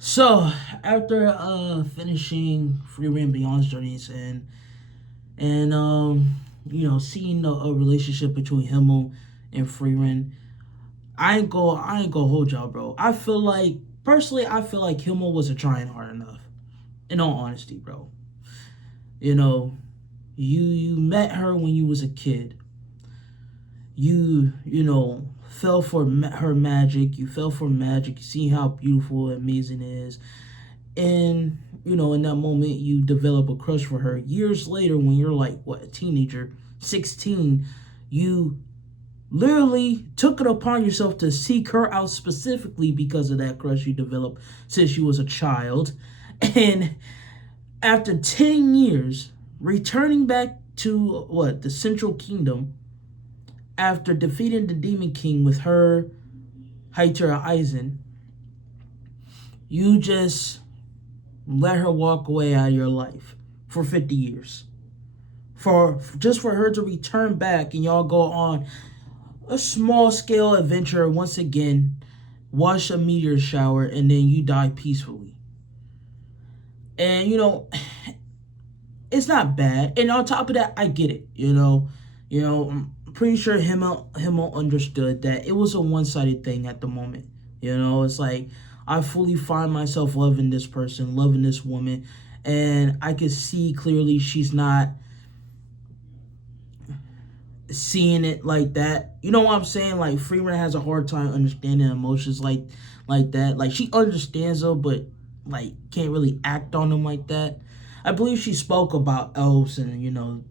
So after finishing Free Reign Beyond's journeys and seeing a relationship between Himmel and Free Reign, I ain't gonna hold y'all, bro. I feel like Himmel wasn't trying hard enough. In all honesty, bro. You know, you met her when you was a kid. You fell for her magic. You fell for magic. You see how beautiful and amazing it is. And in that moment you develop a crush for her. Years later, when you're like, what, a teenager, 16, you literally took it upon yourself to seek her out specifically because of that crush you developed since you was a child. And after 10 years, returning back to what, the Central Kingdom, after defeating the Demon King with her, Haiter Eisen, you just let her walk away out of your life for 50 years. For her to return back and y'all go on a small scale adventure once again, watch a meteor shower, and then you die peacefully. And it's not bad. And on top of that, I get it. I'm pretty sure Himmel understood that it was a one-sided thing at the moment. It's like I fully find myself loving this person, loving this woman, and I can see clearly she's not seeing it like that. You know what I'm saying? Like Freeman has a hard time understanding emotions like that. Like she understands them, but like can't really act on them like that. I believe she spoke about elves and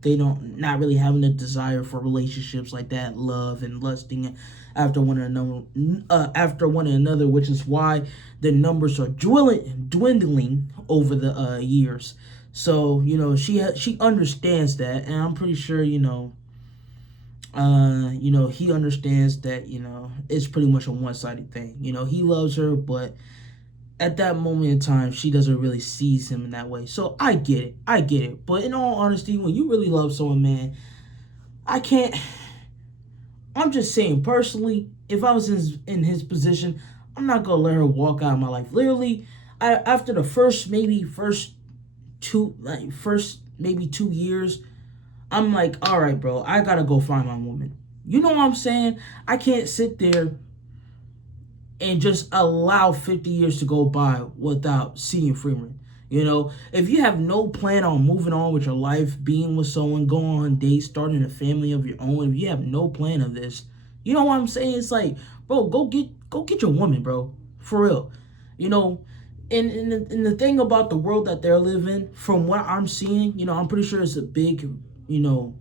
they don't not really having a desire for relationships like that, love and lusting after one another, which is why the numbers are dwindling over the years. So she understands that, and I'm pretty sure he understands that it's pretty much a one-sided thing. He loves her, but at that moment in time, she doesn't really sees him in that way. So I get it. But in all honesty, when you really love someone, man, I can't. I'm just saying, personally, if I was in his position, I'm not gonna let her walk out of my life. Literally, after the first maybe 2 years, I'm like, all right, bro, I gotta go find my woman. You know what I'm saying? I can't sit there and just allow 50 years to go by without seeing Freeman. If you have no plan on moving on with your life, being with someone, going on dates, starting a family of your own, if you have no plan of this, you know what I'm saying? It's like, bro, go get your woman, bro, for real. You know, and the thing about the world that they're living, from what I'm seeing, I'm pretty sure it's a big, you know,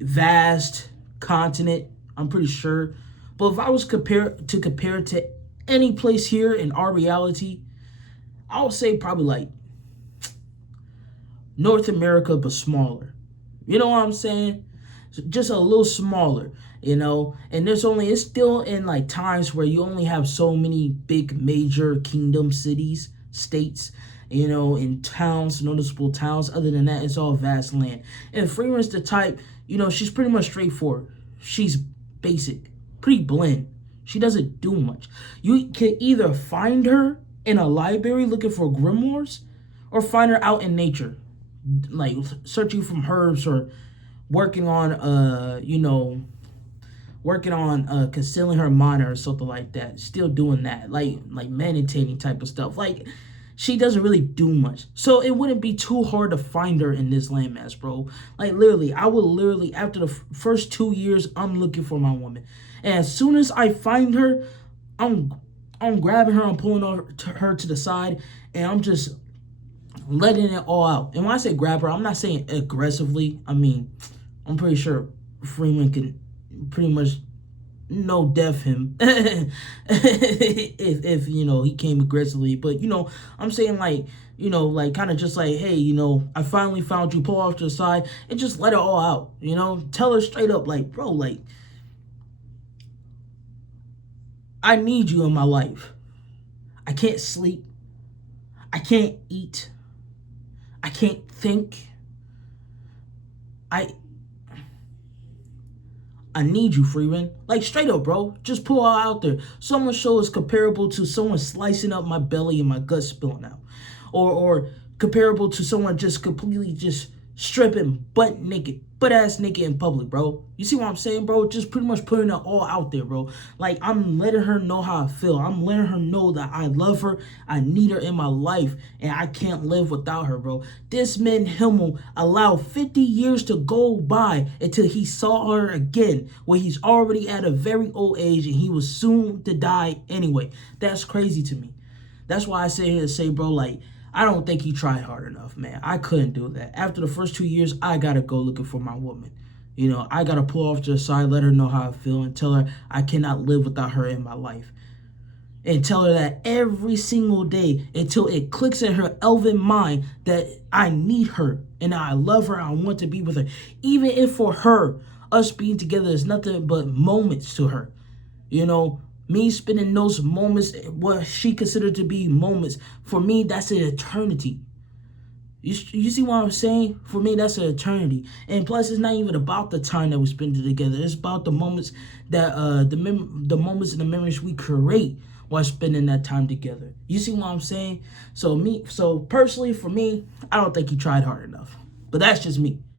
vast continent. I'm pretty sure. But if I was compare to any place here in our reality, I would say probably like North America, but smaller. You know what I'm saying? Just a little smaller, And it's still in like times where you only have so many big major kingdom cities, states, in towns, noticeable towns. Other than that, it's all vast land. And Freeman's the type, she's pretty much straightforward. She's basic, pretty bland. She doesn't do much. You can either find her in a library looking for grimoires, or find her out in nature, like searching from herbs, or working on concealing her mind or something like that. Still doing that, like meditating type of stuff. Like she doesn't really do much, so it wouldn't be too hard to find her in this landmass, bro. Like literally, I would literally after the first 2 years, I'm looking for my woman, and as soon as I find her, I'm I'm grabbing her, I'm pulling her to the side, and I'm just letting it all out. And when I say grab her, I'm not saying aggressively. I mean, I'm pretty sure Freeman can pretty much no def him if he came aggressively. But I'm saying like like kind of just like, hey, I finally found you. Pull off to the side and just let it all out. Tell her straight up, like, bro, like, I need you in my life. I can't sleep. I can't eat. I can't think. I I need you, Freeman. Like, straight up, bro. Just pull it out there. Someone's show is comparable to someone slicing up my belly and my guts spilling out. Or comparable to someone just completely just stripping butt ass naked in public, bro. You see what I'm saying, bro? Just pretty much putting it all out there, bro. Like, I'm letting her know how I feel. I'm letting her know that I love her, I need her in my life, and I can't live without her, bro. This man Himmel allowed 50 years to go by until he saw her again, where he's already at a very old age and he was soon to die anyway. That's crazy to me. That's why I sit here and say, bro, like, I don't think he tried hard enough, man. I couldn't do that. After the first 2 years, I gotta go looking for my woman. I gotta pull off to the side, let her know how I feel, and tell her I cannot live without her in my life. And tell her that every single day until it clicks in her elven mind that I need her and I love her, I want to be with her. Even if for her, us being together is nothing but moments to her. Me spending those moments, what she considered to be moments, for me, that's an eternity. You see what I'm saying? For me, that's an eternity. And plus, it's not even about the time that we spend together. It's about the moments that the moments and the memories we create while spending that time together. You see what I'm saying? So personally, for me, I don't think he tried hard enough. But that's just me.